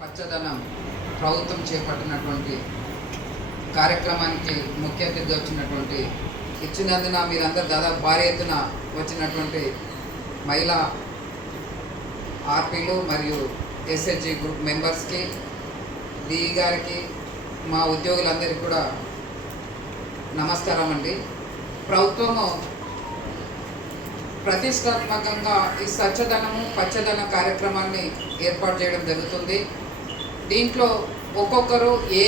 పచ్చదనం ప్రభుత్వం చేపట్టినటువంటి కార్యక్రమానికి ముఖ్య అతిథిగా వచ్చినటువంటి ఇచ్చినందున మీరందరూ దాదాపు భారీ ఎత్తున వచ్చినటువంటి మహిళా ఆర్పీలు మరియు ఎస్హెచ్జి గ్రూప్ మెంబర్స్కి డిఈ గారికి మా ఉద్యోగులందరికీ కూడా నమస్కారం అండి. ప్రభుత్వము ప్రతిష్టాత్మకంగా ఈ స్వచ్ఛదనము పచ్చదన కార్యక్రమాన్ని ఏర్పాటు చేయడం జరుగుతుంది. దీంట్లో ఒక్కొక్కరు ఏ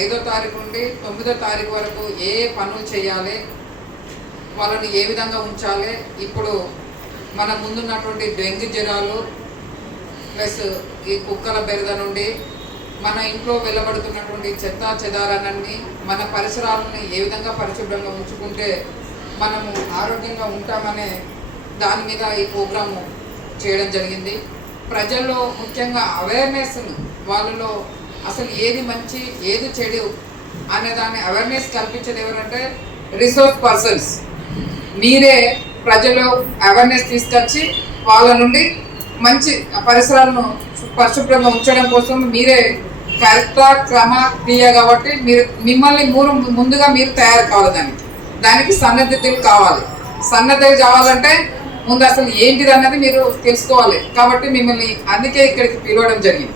ఐదో తారీఖు నుండి తొమ్మిదో తారీఖు వరకు ఏ పనులు చేయాలి వాళ్ళని ఏ విధంగా ఉంచాలి. ఇప్పుడు మన ముందున్నటువంటి డెంగ్యూ జ్వరాలు ప్లస్ ఈ కుక్కల బెరద నుండి మన ఇంట్లో వెళ్ళబడుతున్నటువంటి చెత్త చెదారాలన్నీ మన పరిసరాలని ఏ విధంగా పరిశుభ్రంగా ఉంచుకుంటే మనము ఆరోగ్యంగా ఉంటామనే దాని మీద ఈ ప్రోగ్రాము చేయడం జరిగింది. ప్రజల్లో ముఖ్యంగా అవేర్నెస్ను వాళ్ళలో అసలు ఏది మంచి ఏది చెడు అనే దాన్ని అవేర్నెస్ కల్పించేది ఎవరంటే రిసోర్స్ పర్సన్స్ మీరే ప్రజలు అవేర్నెస్ తీసుకొచ్చి వాళ్ళ నుండి మంచి పరిసరాలను పరిశుభ్రంగా ఉంచడం కోసం మీరే కరెక్ట్ క్రమ క్రియ కాబట్టి మీరు మిమ్మల్ని మూరు ముందుగా మీరు తయారు కావాలి దానికి. దానికి సన్నద్ధతలు కావాలి. సన్నద్ధత కావాలంటే ముందు అసలు ఏంటిది అన్నది మీరు తెలుసుకోవాలి. కాబట్టి మిమ్మల్ని అందుకే ఇక్కడికి పిలవడం జరిగింది.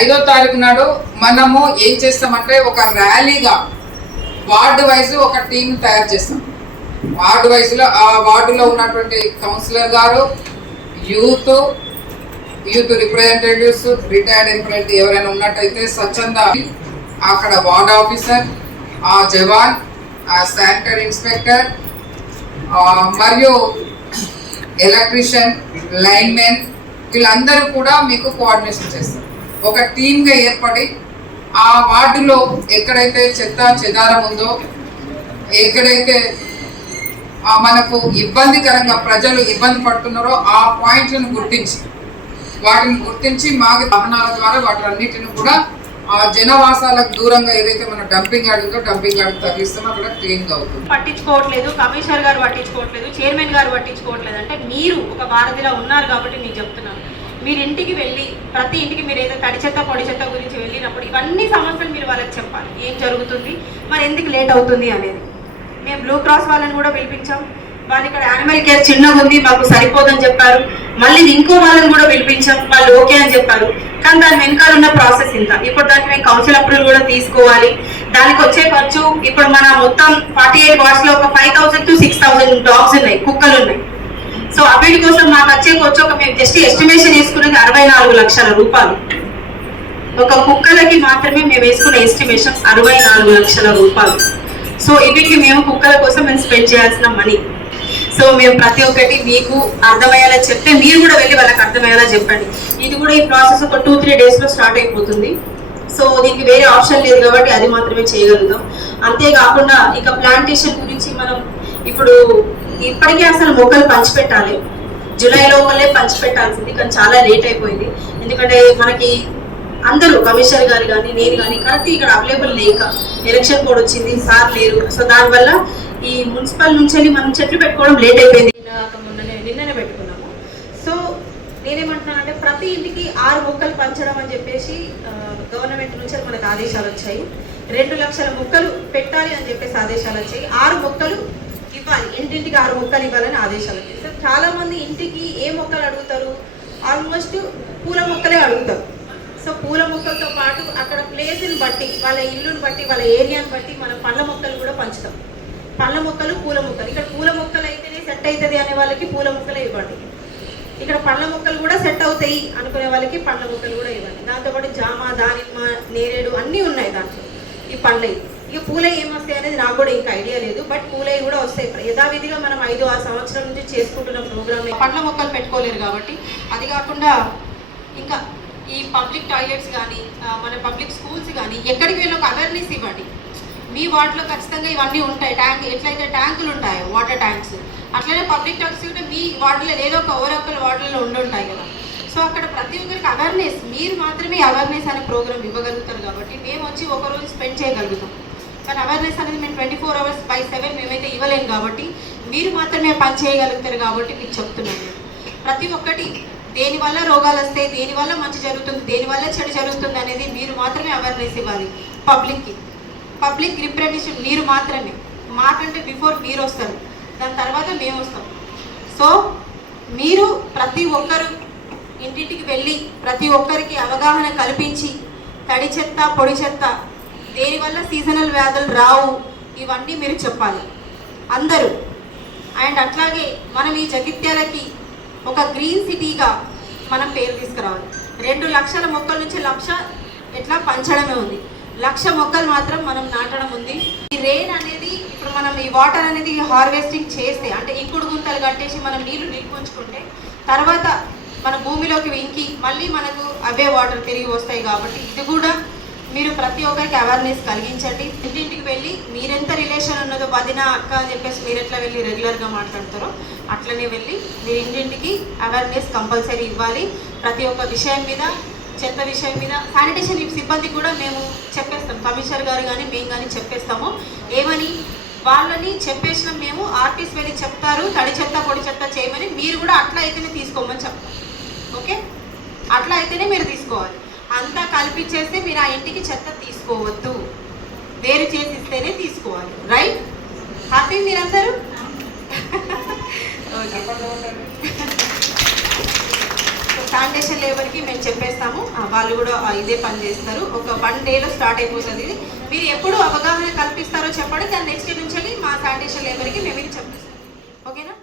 ఐదో తారీఖు నాడు మనము ఏం చేస్తామంటే ఒక ర్యాలీగా వార్డు వైజ్ ఒక టీం తయారు చేస్తాం. వార్డు వైజ్లో ఆ వార్డులో ఉన్నటువంటి కౌన్సిలర్ గారు youth youth representatives retired employee ఎవరైనా ఉన్నట్టయితే స్వచ్ఛంద అక్కడ వార్డ్ ఆఫీసర్ ఆ జవాన్ ఆ శానిటరీ ఇన్స్పెక్టర్ మరియు ఎలక్ట్రీషియన్ లైన్మెన్ వీళ్ళందరూ కూడా మీకు కోఆర్డినేషన్ చేస్తారు. ఒక టీమ్గా ఏర్పడి ఆ వార్డులో ఎక్కడైతే చెత్త చెదారం ఉందో ఎక్కడైతే మనకు ఇబ్బందికరంగా ప్రజలు ఇబ్బంది పడుతున్నారో ఆ పాయింట్లను గుర్తించి వాటిని గుర్తించి మాకు వాహనాల ద్వారా వాటిలన్నిటిని కూడా ఆ జనవాసాలకు దూరంగా ఏదైతే మన డంపింగ్ యార్డ్ ఉందో డంపింగ్ యార్డ్ తరలిస్తామో అక్కడ క్లీన్గా అవుతుంది. పట్టించుకోవట్లేదు కమిషనర్ గారు పట్టించుకోవట్లేదు చైర్మన్ గారు పట్టించుకోవట్లేదు అంటే మీరు ఒక భారతిలో ఉన్నారు కాబట్టి మీకు చెప్తున్నాను. మీరు ఇంటికి వెళ్ళి ప్రతి ఇంటికి మీరు ఏదో తడి చెత్త పొడి చెత్త గురించి వెళ్ళినప్పుడు ఇవన్నీ సమస్యలు మీరు వాళ్ళకి చెప్పాలి. ఏం జరుగుతుంది? మరి ఎందుకు లేట్ అవుతుంది అనేది. మేము బ్లూ క్రాస్ వాళ్ళని కూడా పిలిపించాం. వాళ్ళు ఇక్కడ యానిమల్ కేర్ చిన్నగా ఉంది మాకు సరిపోదని చెప్పారు. మళ్ళీ ఇంకో వాళ్ళని కూడా పిలిపించాం వాళ్ళు ఓకే అని చెప్పారు. కానీ దాని వెనకాల ఉన్న ప్రాసెస్ ఇంత. ఇప్పుడు దానికి మేము కౌన్సిల్ అప్రూవల్ కూడా తీసుకోవాలి. దానికి వచ్చే ఖర్చు ఇప్పుడు మన మొత్తం ఫార్టీ ఎయిట్ వార్డ్స్లో ఒక five thousand to six thousand dogs ఉన్నాయి కుక్కలు ఉన్నాయి. సో అవిటి కోసం మాకు వచ్చే ఖర్చు ఒక మేము జస్ట్ ఎస్టిమేషన్ వేసుకునేది అరవై నాలుగు లక్షల రూపాయలు. ఒక కుక్కలకి మాత్రమే మేము వేసుకున్న ఎస్టిమేషన్ అరవై నాలుగు లక్షల రూపాయలు. సో వీటికి మేము కుక్కల కోసం మేము స్పెండ్ చేయాల్సిన మనీ సో మేము ప్రతి ఒక్కటి మీకు అర్థమయ్యేలా చెప్తే మీరు కూడా వెళ్ళి వాళ్ళకి అర్థమయ్యేలా చెప్పండి. ఇది కూడా ఈ ప్రాసెస్ ఒక టూ త్రీ డేస్లో స్టార్ట్ అయిపోతుంది. సో దీనికి వేరే ఆప్షన్ లేదు కాబట్టి అది మాత్రమే చేయగలుగుతాం. అంతేకాకుండా ఇక ప్లాంటేషన్ గురించి మనం ఇప్పుడు ఇప్పటికే అసలు మొక్కలు పంచిపెట్టాలి. జూలై లోపలే పంచిపెట్టాల్సింది కానీ చాలా లేట్ అయిపోయింది. ఎందుకంటే మనకి అందరూ కమిషనర్ గారు కానీ నేను కానీ కరెక్ట్ ఇక్కడ అవైలబుల్ లేక ఎలక్షన్ కోడ్ వచ్చింది సార్ లేరు. సో దానివల్ల ఈ మున్సిపల్ నుంచి మనం చెట్లు పెట్టుకోవడం లేట్ అయిపోయింది. మొన్ననే నిన్ననే పెట్టుకున్నాము. సో నేనేమంటున్నానంటే ప్రతి ఇంటికి ఆరు మొక్కలు పంచడం అని చెప్పేసి గవర్నమెంట్ నుంచి మనకు ఆదేశాలు వచ్చాయి. రెండు లక్షల మొక్కలు పెట్టాలి అని చెప్పేసి ఆదేశాలు వచ్చాయి. ఆరు మొక్కలు ఇవ్వాలి. ఇంటింటికి ఆరు మొక్కలు ఇవ్వాలని ఆదేశాలు వచ్చాయి. సో చాలా మంది ఇంటికి ఏ మొక్కలు అడుగుతారు? ఆల్మోస్ట్ పూల మొక్కలే అడుగుతారు. సో పూల మొక్కలతో పాటు అక్కడ ప్లేస్ని బట్టి వాళ్ళ ఇల్లుని బట్టి వాళ్ళ ఏరియాని బట్టి మనం పండ్ల మొక్కలు కూడా పంచుతాం. పండ్ల మొక్కలు పూల మొక్కలు. ఇక్కడ పూల మొక్కలు అయితేనే సెట్ అవుతుంది అనే వాళ్ళకి పూల మొక్కలే ఇవ్వండి. ఇక్కడ పండ్ల మొక్కలు కూడా సెట్ అవుతాయి అనుకునే వాళ్ళకి పండ్ల మొక్కలు కూడా ఇవ్వండి. దాంతోపాటు జామ దానిమ్మ నేరేడు అన్నీ ఉన్నాయి దాంట్లో. ఈ పండ్లవి ఇక పూలే ఏమొస్తాయి అనేది నాకు కూడా ఇంకా ఐడియా లేదు. బట్ పూలవి కూడా వస్తాయి. యథావిధిగా మనం ఐదు ఆరు సంవత్సరాల నుంచి చేసుకుంటున్న ప్రోగ్రామ్ పండ్ల మొక్కలు పెట్టుకోలేరు కాబట్టి అది కాకుండా ఇంకా ఈ పబ్లిక్ టాయిలెట్స్ కానీ మన పబ్లిక్ స్కూల్స్ కానీ ఎక్కడికి వెళ్ళి ఒక అవేర్నెస్ ఇవ్వండి. మీ వార్డులో ఖచ్చితంగా ఇవన్నీ ఉంటాయి. ట్యాంక్ ఎట్లయితే ట్యాంకులు ఉంటాయో వాటర్ ట్యాంక్స్. అట్లనే పబ్లిక్ ట్యాంక్స్ కూడా మీ వార్డులో ఏదో ఒక ఓవరొక్కల వార్డులలో ఉండి ఉంటాయి కదా. సో అక్కడ ప్రతి ఒక్కరికి అవేర్నెస్ మీరు మాత్రమే అవేర్నెస్ అనే ప్రోగ్రామ్ ఇవ్వగలుగుతారు కాబట్టి మేము వచ్చి ఒక రోజు స్పెండ్ చేయగలుగుతాం. కానీ అవేర్నెస్ అనేది మేము twenty four hours by seven మేమైతే ఇవ్వలేము కాబట్టి మీరు మాత్రమే పని చేయగలుగుతారు కాబట్టి మీకు చెప్తున్నాను. ప్రతి ఒక్కటి దేనివల్ల రోగాలు వస్తాయి దేనివల్ల మంచి జరుగుతుంది దేనివల్ల చెడు జరుగుతుంది అనేది మీరు మాత్రమే అవేర్నెస్ ఇవ్వాలి పబ్లిక్కి. పబ్లిక్ రిప్రజెంటేషన్ మీరు మాత్రమే. మాకంటే బిఫోర్ మీరు వస్తారు. దాని తర్వాత మేము వస్తాం. సో మీరు ప్రతి ఒక్కరు ఇంటింటికి వెళ్ళి ప్రతి ఒక్కరికి అవగాహన కల్పించి తడి చెత్త పొడి చెత్త దేనివల్ల సీజనల్ వ్యాధులు రావు ఇవన్నీ మీరు చెప్పాలి. అందరూ. అండ్ అట్లాగే మనం ఈ జగిత్యాలకి ఒక గ్రీన్ సిటీగా మనం పేరు తీసుకురావాలి. రెండు లక్షల మొక్కల నుంచి లక్ష ఎట్లా పంచడమే ఉంది. లక్ష మొక్కలు మాత్రం మనం నాటడం ఉంది. ఈ రెయిన్ అనేది ఇప్పుడు మనం ఈ వాటర్ అనేది హార్వెస్టింగ్ చేస్తే అంటే ఇంకుడు గుంతలు కట్టేసి మనం నీళ్ళు నిల్పుంచుకుంటే తర్వాత మన భూమిలోకి ఇంకి మళ్ళీ మనకు అవే వాటర్ తిరిగి వస్తాయి కాబట్టి ఇది కూడా మీరు ప్రతి ఒక్కరికి అవేర్నెస్ కలిగించండి. ఇంటింటికి వెళ్ళి మీరెంత రిలేషన్ ఉన్నదో వదిన అక్క అని చెప్పేసి మీరు ఎట్లా వెళ్ళి రెగ్యులర్గా మాట్లాడతారో అట్లనే వెళ్ళి మీరు ఇంటింటికి అవేర్నెస్ కంపల్సరీ ఇవ్వాలి. ప్రతి ఒక్క విషయం మీద చెత్త విషయం మీద శానిటేషన్ సిబ్బంది కూడా మేము చెప్పేస్తాం. కమిషనర్ గారు కానీ మేము కానీ చెప్పేస్తాము. ఏమని? వాళ్ళని చెప్పేసిన మేము ఆర్టీస్ వెళ్ళి చెప్తారు తడి చెత్త పొడి చెత్త చేయమని మీరు కూడా అట్లా అయితేనే తీసుకోమని చెప్తాం. ఓకే? అట్లా అయితేనే మీరు తీసుకోవాలి. అంతా కల్పించేస్తే మీరు ఆ ఇంటికి చెత్త తీసుకోవద్దు. వేరు చేసి ఇస్తేనే తీసుకోవాలి. రైట్? హ్యాపీ మీరంతా ఓకే చెప్పండి ఉంటారు ప్లాంటేషన్ లేబర్కి మేము చెప్పేస్తాము. వాళ్ళు కూడా ఇదే పని చేస్తారు. ఒక వన్ డేలో స్టార్ట్ అయిపోతుంది ఇది. మీరు ఎప్పుడు అవగాహన కల్పిస్తారో చెప్పండి. దాని నెక్స్ట్ నుంచి మా శానిటేషన్ లేబర్కి మేము ఇది చెప్పేస్తాం ఓకేనా